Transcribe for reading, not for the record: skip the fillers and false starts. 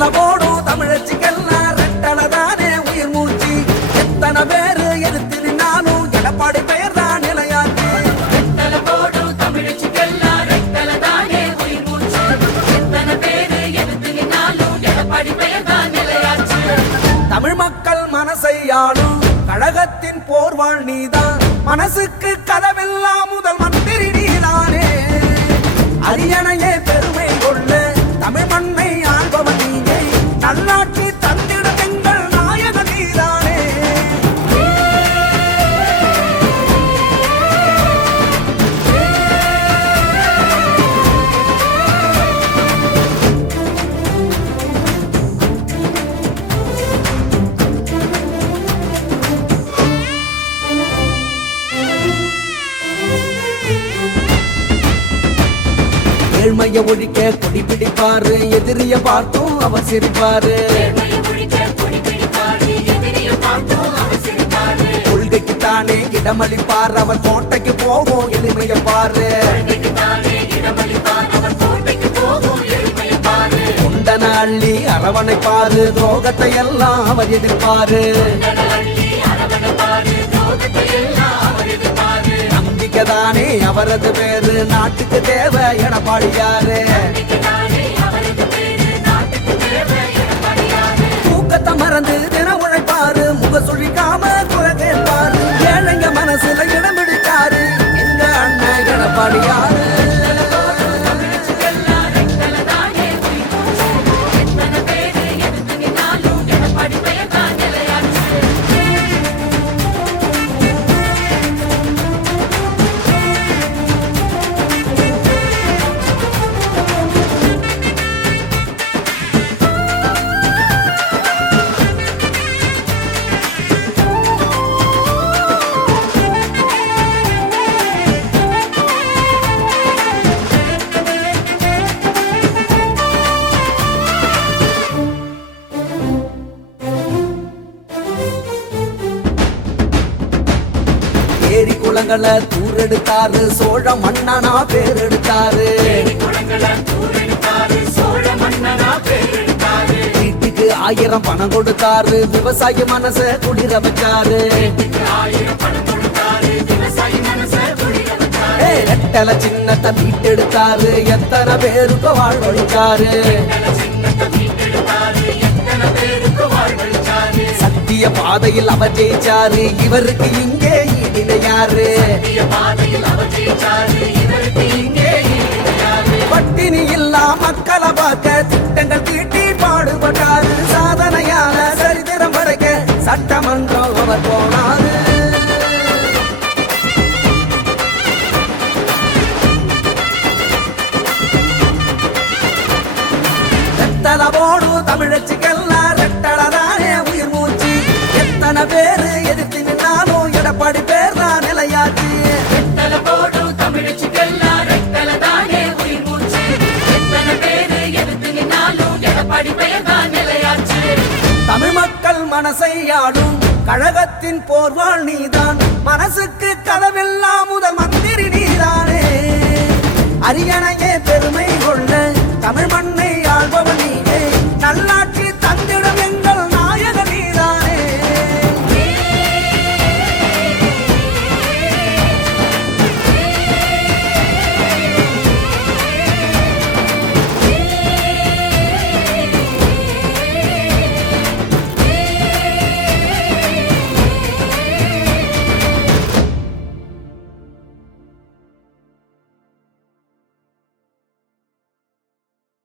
வெத்தல போடும் தமிழச்சிக்கெல்லாம் ரெட்டலதானே உயிர் மூச்சு. எத்தனை பேரு எதிர்த்து நின்னாலும் எடப்பாடி பெயர் தான் நிலையாச்சு. வெத்தல போடும் தமிழச்சிக்கெல்லாம் ரெட்டலதானே உயிர் மூச்சு. எத்தனை பேரு எதிர்த்து நின்னாலும் எடப்பாடி பெயர் தான் நிலையாச்சு. தமிழ் மக்கள் மனசை ஆளும் கழகத்தின் போர்வாள் நீதான். மனசுக்கு கதவெல்லாம் முதல் மந்திரி நீதானே. அரியணையே பெருமை கொள்ள தமிழ் மண்ணை ஆள்பவன் நீயே. நல்லாட்சி தந்திடும் எங்கள் நாயக நீதானே. ஏழ்மைய ஒழிக்க கொடி பிடிப்பாரு, எதிரிய பார்த்தும் அவர் சிரிப்பாரு. கொள்கைக்கு தானே இடமளிப்பார், அவர் கோட்டைக்கு போவோம் எளிமைய பாரு. குண்டன அள்ளி அரவணைப்பாரு, துரோகத்தை எல்லாம் அவர் எதிர்ப்பாரு. நம்பிக்கைதானே அவரது பேரு, நாட்டுக்கு தேவை எடப்பாடியாரு. தூக்கத்தை மறந்து தின உழைப்பாரு, முக சுழிக்காம குறை கேட்பாரு. ஏழைங்க மனசுல இடம் பிடிக்காரு எங்க அண்ணன் எடப்பாடியாரு. ஏரி குளங்களை தூரெடுத்தாரு, சோழ மன்னனா பேர் எடுத்தாரு. வீட்டுக்கு 1000 பணம் கொடுத்தாரு, விவசாய மனச குளிர வச்சாரு. ரெட்டல சின்னத்தை மீட்டெடுத்தாரு, எத்தனை பேருக்கு வாழ்வழிச்சாரு. சத்திய பாதையில் அவர் ஜெயிச்சாரு, இவருக்கு இங்கே ஈடினையாரு. பட்டினி இல்லா மக்களை பார்க்க திட்டங்கள் தீட்டி பாடுபட்டாரு. சாதனையான சரித்திரம் படைக்க சட்டமன்றம் அவர் போனாரு. வெத்தல போடும் தமிழச்சிக்கெல்லாம் ரெட்டலதானே உயிர் மூச்சு. எத்தனை பேரு எதிர்த்து நின்னாலும் எடப்பாடி பேர் தான் நிலையாச்சு. வெத்தல போடும் தமிழச்சிக்கெல்லாம் ரெட்டலதானே உயிர் மூச்சு. எத்தனை பேரு எதிர்த்து நின்னாலும் எடப்பாடி பெயர் தான் நிலையாச்சு. தமிழ் மக்கள் மனசை ஆளும் கழகத்தின் போர்வாள் நீதான்.